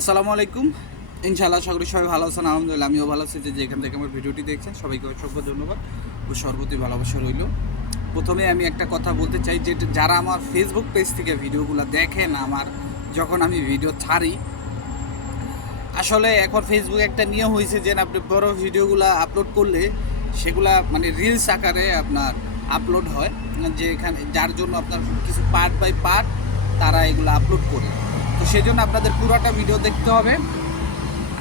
আসসালামু আলাইকুম। ইনশাআল্লাহ করি সবাই ভালো আছেন, আলহামদুলিল্লাহ আমিও ভালো আছি। যে যেখান থেকে আমার ভিডিওটি দেখছেন, সবাইকে অসংখ্য ধন্যবাদ। ও সর্বতি ভালোবাসা রইল। প্রথমে আমি একটা কথা বলতে চাই, যে যারা আমার ফেসবুক পেজ থেকে ভিডিওগুলো দেখেন, আমার যখন আমি ভিডিও ছাড়ি, আসলে এখন ফেসবুক একটা নিয়ম হয়েছে যে আপনি বড় ভিডিওগুলো আপলোড করলে সেগুলা মানে রিলস আকারে আপনার আপলোড হয়। যে এখানে যার জন্য আপনার কিছু পার্ট বাই পার্ট তারা এগুলো আপলোড করে। তো সেই জন্য আপনাদের পুরোটা ভিডিও দেখতে হবে।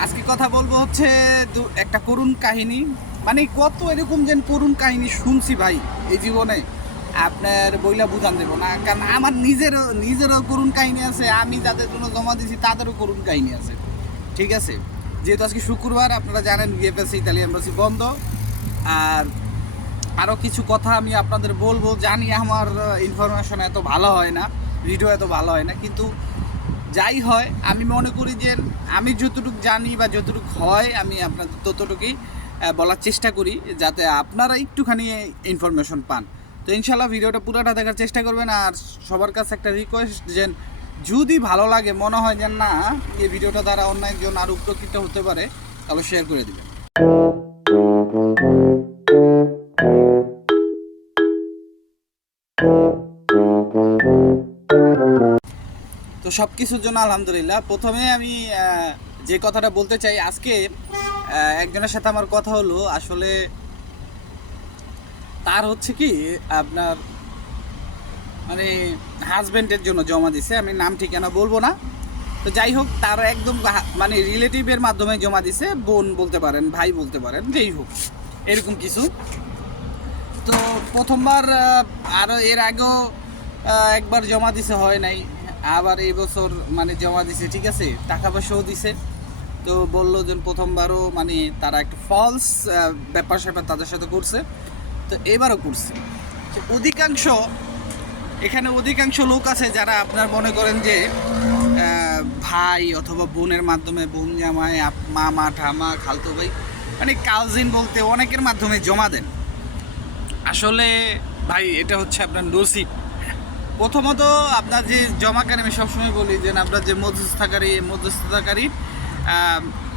আজকে কথা বলব হচ্ছে একটা করুণ কাহিনী। মানে কত এরকম যেন করুণ কাহিনী শুনছি ভাই এই জীবনে। আপনার বইলা বুঝান দেবো না, কারণ আমার নিজেরও নিজেরও করুণ কাহিনী আছে, আমি যাদের জন্য জমা দিয়েছি তাদেরও করুণ কাহিনী আছে। ঠিক আছে? যেহেতু আজকে শুক্রবার, আপনারা জানেন বিএফএসি ইতালি এম্বাসি বন্ধ। আর আরও কিছু কথা আমি আপনাদের বলব, জানি আমার ইনফরমেশন এত ভালো হয় না ভিডিও এত ভালো হয় না, কিন্তু যাই হয়, আমি মনে করি যে আমি যতটুকু জানি বা যতটুকু হয়, আমি আপনাদের ততটুকুই বলার চেষ্টা করি যাতে আপনারা একটুখানি ইনফরমেশন পান। তো ইনশাল্লাহ ভিডিওটা পুরোটা দেখার চেষ্টা করবেন আর সবার কাছে একটা রিকোয়েস্ট যে যদি ভালো লাগে, মনে হয় যে না, এই ভিডিওটা দ্বারা অন্য একজন আর উপকৃত হতে পারে, তাহলে শেয়ার করে দিবেন। সব কিছুর জন্য আলহামদুলিল্লাহ। প্রথমে আমি যে কথাটা বলতে চাই, আজকে একজনের সাথে আমার কথা হলো, আসলে তার হচ্ছে কি, আপনার মানে হাজবেন্ডের জন্য জমা দিছে, আমি নাম ঠিকানা বলব না। তো যাই হোক, তার একদম মানে রিলেটিভের মাধ্যমে জমা দিছে, বোন বলতে পারেন, ভাই বলতে পারেন, যেই হোক, এরকম কিছু। তো প্রথমবার আরও এর আগেও একবার জমা দিছে, হয় নাই। আবার এই বছর মানে জমা দিছে, ঠিক আছে? টাকা পয়সাও দিছে। তো বলল যে প্রথমবারও মানে তারা একটা ফলস ব্যাপার স্যাপার তাদের সাথে করছে। তো এবারও করছে। অধিকাংশ, এখানে অধিকাংশ লোক আছে যারা আপনার মনে করেন যে ভাই অথবা বোনের মাধ্যমে, বোন জামাই মামা ঠামা খালতো ভাই মানে কাজিন বলতে অনেকের মাধ্যমে জমা দেন। আসলে ভাই, এটা হচ্ছে আপনার নসিব। প্রথমত আপনার যে জমাকারী আমি সবসময় বলি যে আপনার যে মধ্যস্থতাকারী মধ্যস্থতাকারী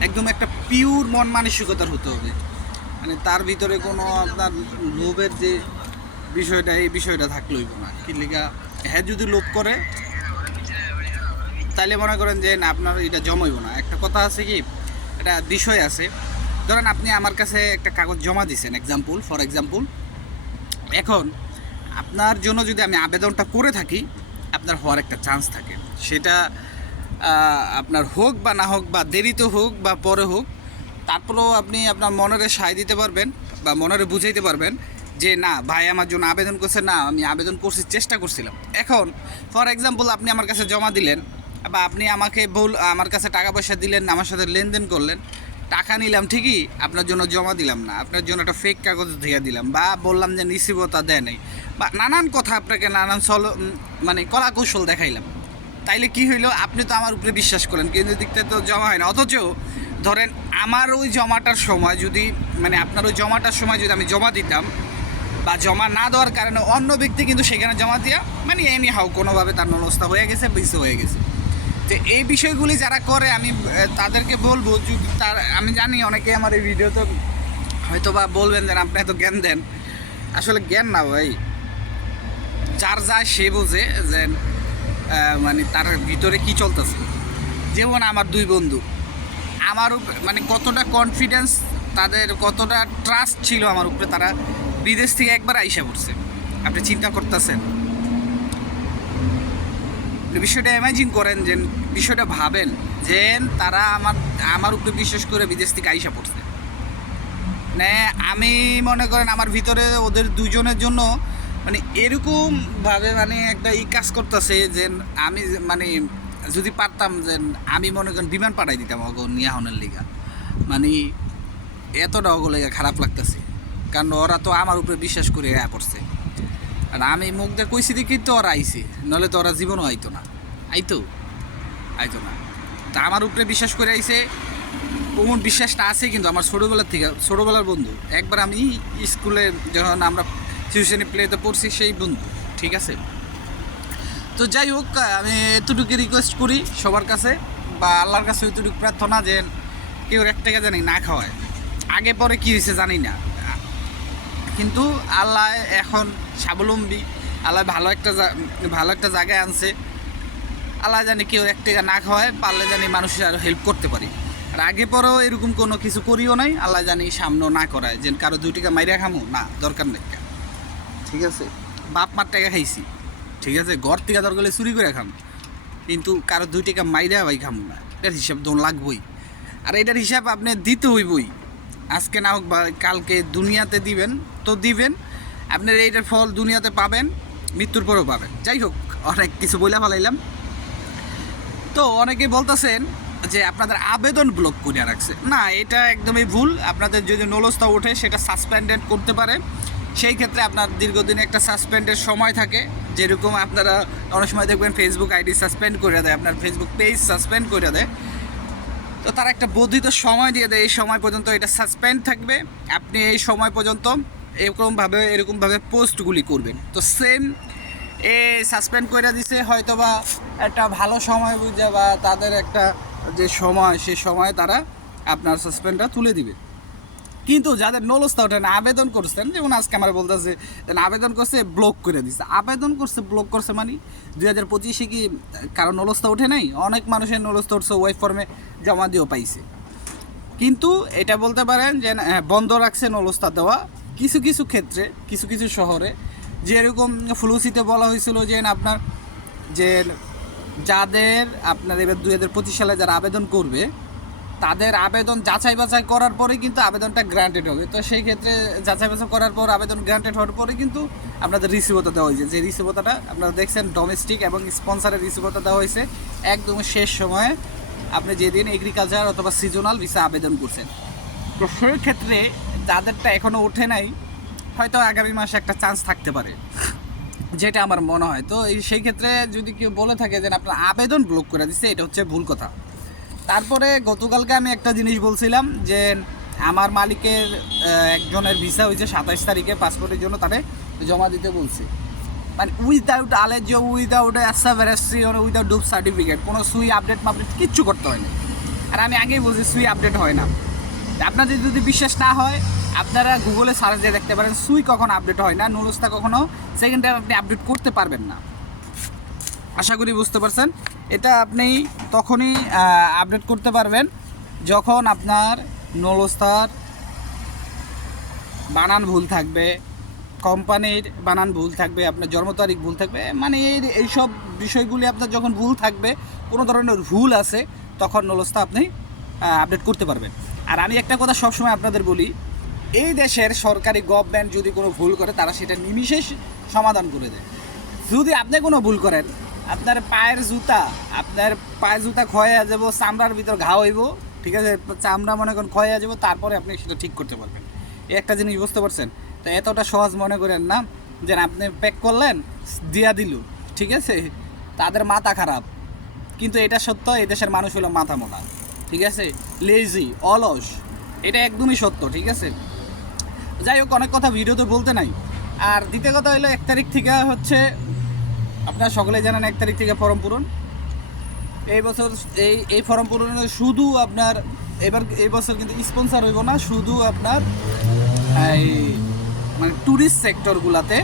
একদম একটা পিওর মন মানসিকতার হতে হবে। মানে তার ভিতরে কোনো আপনার লোভের যে বিষয়টা, এই বিষয়টা থাকলেই না। লেগা হ্যাঁ যদি লোভ করে তাহলে মনে করেন যে না, আপনার এটা জমাইব না। একটা কথা আছে কি, একটা বিষয় আছে। ধরেন আপনি আমার কাছে একটা কাগজ জমা দিছেন এক্সাম্পল ফর এক্সাম্পল এখন আপনার জন্য যদি আমি আবেদনটা করে থাকি, আপনার হওয়ার একটা চান্স থাকে। সেটা আপনার হোক বা না হোক, বা দেরিতে হোক বা পরে হোক, তারপরেও আপনি আপনার মনের সায় দিতে পারবেন বা মনের বুঝাইতে পারবেন যে, না, ভাই আমার জন্য আবেদন করছে, না, আমি আবেদন করছি, চেষ্টা করছিলাম। এখন ফর এক্সাম্পল আপনি আমার কাছে জমা দিলেন বা আপনি আমাকে বল, আমার কাছে টাকা পয়সা দিলেন, আমার সাথে লেনদেন করলেন টাকা নিলাম ঠিকই, আপনার জন্য জমা দিলাম না, আপনার জন্য একটা ফেক কাগজ দিয়ে দিলাম, বা বললাম যে নিশ্চিবতা দেয় নাই, বা নানান কথা আপনাকে নানান সল মানে কলা কৌশল দেখাইলাম। তাইলে কি হইল, আপনি তো আমার উপরে বিশ্বাস করেন কিন্তু দিকটা তো জমা হয় না, অথচ ধরেন আমার ওই জমাটার সময় যদি মানে আপনার ওই জমাটার সময় যদি আমি জমা দিতাম, বা জমা না দেওয়ার কারণে অন্য ব্যক্তি কিন্তু সেখানে জমা দিয়া মানে এনি হাও কোনোভাবে তার ননস্থা হয়ে গেছে বেশি হয়ে গেছে। তো এই বিষয়গুলি যারা করে, আমি তাদেরকে বলব যদি তার, আমি জানি অনেকে আমার এই ভিডিওতে হয়তো বা বলবেন যে, আপনি এত জ্ঞান দেন। আসলে জ্ঞান না ভাই। যার যায় সে বোঝে যে মানে তার ভিতরে কি চলতেছে। যেমন আমার দুই বন্ধু। আমার মানে কতটা কনফিডেন্স তাদের কতটা ট্রাস্ট ছিল আমার উপরে, তারা বিদেশ থেকে একবার আইসা পড়ছে। আপনি চিন্তা করতেছেন। বিষয়টা ইমাজিন করেন যে বিষয়টা ভাবেন যে তারা আমার আমার উপরে বিশ্বাস করে বিদেশ থেকে আইসা পড়ছে। মানে আমি মনে করেন আমার ভিতরে ওদের দুজনের জন্য মানে এরকম ভাবে মানে একটা ই কাজ করতেছে যে আমি মানে যদি পারতাম যে আমি মনে করেন বিমান পাঠাই দিতাম অগো নিয়াহনের লিগা। মানে এতটা অগো লেগে খারাপ লাগতেছে। কারণ ওরা তো আমার উপরে বিশ্বাস করে পড়ছে। আর আমি মুখ দিয়ে কইছি দেখি তো ওরা আইছে নাহলে তো ওরা জীবনও আইতো না। আইতো আইতো না। তা আমার উপরে বিশ্বাস করে আইছে ওমন বিশ্বাসটা আছে কিন্তু আমার ছোটোবেলার থেকে, ছোটোবেলার বন্ধু। একবার আমি স্কুলে যখন আমরা টিউশনি প্লেতে পড়ছি, সেই বন্ধু, ঠিক আছে? তো যাই হোক, আমি এতটুকু রিকোয়েস্ট করি সবার কাছে, বা আল্লাহর কাছে এতটুকু প্রার্থনা যে কেউ এক টাকা জানি না খাওয়ায়। আগে পরে কি হয়েছে জানি না। কিন্তু আল্লাহ এখন স্বাবলম্বী, আল্লাহ ভালো একটা ভালো একটা জায়গায় আনছে। আল্লাহ জানি কেউ এক টাকা না খাওয়ায় পারলে জানি মানুষের আরও হেল্প করতে পারি। আর আগে পরেও এরকম কোনো কিছু করিও নাই আল্লাহ জানি সামনেও না করায়। যে কারও দুই টাকা মাইরা খামো না দরকার নেই। ঠিক আছে। বাপ মার টাকা খাইছি ঠিক আছে? ঘর থেকে দরকার হলে চুরি করে খাম। কিন্তু কারও দুই টাকা মাইরা ভাই খামো না। এটার হিসাব দোন লাগবই। আর এটার হিসাব আপনি দিতে হইবই। আজকে না হোক বা কালকে দুনিয়াতে দিবেন তো দিবেন। আপনার এইটার ফল দুনিয়াতে পাবেন মৃত্যুর পরেও পাবেন। যাই হোক অনেক কিছু বইলা ফেলাইলাম। তো অনেকে বলতেছেন যে আপনাদের আবেদন ব্লক করে রাখছে। না, এটা একদমই ভুল। আপনাদের যদি নলস্তা ওঠে, সেটা সাসপেন্ডেড করতে পারে। সেই ক্ষেত্রে আপনার দীর্ঘদিন একটা সাসপেন্ডের সময় থাকে। যেরকম আপনারা অনেক সময় দেখবেন ফেসবুক আইডি সাসপেন্ড করে দেয়, আপনার ফেসবুক পেজ সাসপেন্ড করে দেয়। তো তারা একটা বর্ধিত সময় দিয়ে দেয়, এই সময় পর্যন্ত এটা সাসপেন্ড থাকবে। আপনি এই সময় পর্যন্ত এরকমভাবে এরকমভাবে পোস্টগুলি করবেন। তো সেম এ সাসপেন্ড করে দিছে হয়তো বা একটা ভালো সময় বুঝে বা তাদের একটা যে সময় সে সময় তারা আপনার সাসপেন্ডটা তুলে দিবে। কিন্তু যাদের নলস্তা ওঠে আবেদন করছেন যেমন আজকে আমার বলতেছে আবেদন করছে ব্লক করে দিচ্ছে আবেদন করছে ব্লক করছে মানে? দুই হাজার পঁচিশে কি কারও নলস্তা ওঠে নাই? অনেক মানুষের নলস্তা উঠছে ওয়েব ফর্মে জমা দিয়েও পাইছে। কিন্তু এটা বলতে পারেন যে হ্যাঁ, বন্ধ রাখছে নলস্তা দেওয়া। কিছু কিছু ক্ষেত্রে কিছু কিছু শহরে যে এরকম ফ্লুসিতে বলা হয়েছিল যে আপনার যে যাদের আপনার এবার দুই হাজার পঁচিশ সালে যারা আবেদন করবে, তাদের আবেদন যাচাই বাছাই করার পরে কিন্তু আবেদনটা গ্রান্টেড হবে। তো সেই ক্ষেত্রে যাচাই বাছাই করার পর আবেদন গ্রান্টেড হওয়ার পরে কিন্তু আপনাদের রিসিভতা দেওয়া হয়েছে। যে রিসিভতাটা আপনারা দেখছেন ডোমেস্টিক এবং স্পন্সারের রিসিভতা দেওয়া হয়েছে। একদম শেষ সময়ে আপনি যেদিন এগ্রিকালচার অথবা সিজনাল ভিসা আবেদন করছেন। তো সেই ক্ষেত্রে যাদেরটা এখনও ওঠে নাই হয়তো আগামী মাসে একটা চান্স থাকতে পারে, যেটা আমার মনে হয়। তো এই সেই ক্ষেত্রে যদি কেউ বলে থাকে যে আপনার আবেদন ব্লক করে দিচ্ছে এটা হচ্ছে ভুল কথা। তারপরে গতকালকে আমি একটা জিনিস বলছিলাম যে, আমার মালিকের একজনের ভিসা হয়েছে সাতাইশ তারিখে পাসপোর্টের জন্য তারে জমা দিতে বলছে। মানে উইদাউট আলেজ উইদাউট অ্যাসা ভ্যারাসি উইদাউট ডুব সার্টিফিকেট কোনো সুই আপডেট মাপডেট কিচ্ছু করতে হয় না আর আমি আগেই বলছি, সুই আপডেট হয় না। আপনাদের যদি বিশ্বাস না হয় আপনারা গুগলে সার্চ দিয়ে দেখতে পারেন, সুই কখন আপডেট হয় না নুলস্তা কখনো সেকেন্ড টাইম আপনি আপডেট করতে পারবেন না। আশা করি বুঝতে পারছেন। এটা আপনি তখনই আপডেট করতে পারবেন যখন আপনার নলস্তার বানান ভুল থাকবে, কোম্পানির বানান ভুল থাকবে, আপনার জন্ম তারিখ ভুল থাকবে মানে এই এইসব বিষয়গুলি আপনার যখন ভুল থাকবে, কোনো ধরনের ভুল আছে, তখন নলস্তা আপনি আপডেট করতে পারবেন। আর আমি একটা কথা সবসময় আপনাদের বলি এই দেশের সরকারি গভর্নমেন্ট যদি কোনো ভুল করে, তারা সেটা নিমিশেষ সমাধান করে দেয়। যদি আপনি কোনো ভুল করেন, আপনার পায়ের জুতা, আপনার পায়ের জুতা ক্ষয়ে যাব, চামড়ার ভিতর ঘা হইব, ঠিক আছে? চামড়া মনে করেন ক্ষয়ে যাব, তারপরে আপনি সেটা ঠিক করতে পারবেন। একটা জিনিস বুঝতে পারছেন? তো এতটা সহজ মনে করেন না যে আপনি প্যাক করলেন, দিয়া দিল, ঠিক আছে? তাদের মাথা খারাপ। কিন্তু এটা সত্য, এই দেশের মানুষ হলো মাথা মোটা, ঠিক আছে? লেজি অলস, এটা একদমই সত্য, ঠিক আছে? যাই হোক, অনেক কথা ভিডিওতে বলতে নাই। আর দ্বিতীয় কথা হলো, এক তারিখ থেকে হচ্ছে, আপনারা সকলে জানেন এক তারিখ থেকে ফর্ম পূরণ। এই বছর, এই এই ফর্ম পূরণে শুধু আপনার, এবার, এই বছর কিন্তু স্পন্সার হইব না, শুধু আপনার, এই মানে ট্যুরিস্ট সেক্টরগুলোতে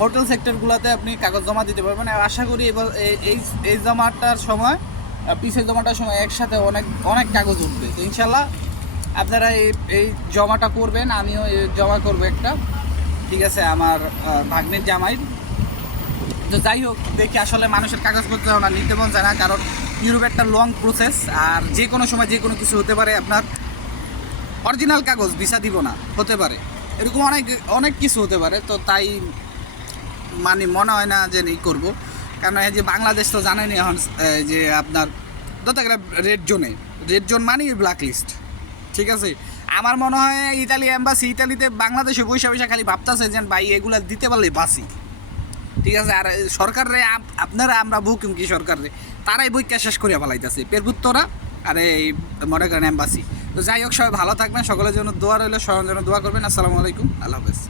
হোটেল সেক্টরগুলোতে আপনি কাগজ জমা দিতে পারবেন। আর আশা করি এবার, এই- এই জমাটার সময় পিছের জমাটার সময় একসাথে অনেক অনেক কাগজ উঠবে। তো ইনশাল্লাহ আপনারা এই এই জমাটা করবেন, আমিও জমা করব একটা। ঠিক আছে, আমার ভাগ্নের জামাই। তো যাই হোক, দেখি আসলে মানুষের কাগজ কাগজপত্র না নিতে মন যায় না, কারণ ইউরোপ একটা লং প্রসেস আর যে কোনো সময় যে কোনো কিছু হতে পারে আপনার। অরিজিনাল কাগজ, ভিসা দিব না, হতে পারে। এরকম অনেক অনেক কিছু হতে পারে, তো তাই মানে মনে হয় না যে এই করব। কারণ এই যে বাংলাদেশ তো জানেনি এখন যে আপনার ধরতে গেলে রেড জোনে রেড জোন মানেই ব্ল্যাক লিস্ট ঠিক আছে? আমার মনে হয় ইতালি অ্যাম্বাসি ইতালিতে বাংলাদেশে বৈশা বৈশা খালি ভাবতেছে যে, ভাই, এগুলা দিতে পারলে বাসি ঠিক আছে? আর সরকার রে আপনারা, আমরা বুকিং কি সরকার রে তারাই বইকা শেষ করিয়া পালাইতেছে পেরপুত্তরা আর এই মনে করেন অ্যাম্বাসি তো যাই হোক, সবাই ভালো থাকবেন। সকলের জন্য দোয়া রইলে, সবার জন্য দোয়া করবেন। আসসালামু আলাইকুম। আল্লাহ হাফেজ।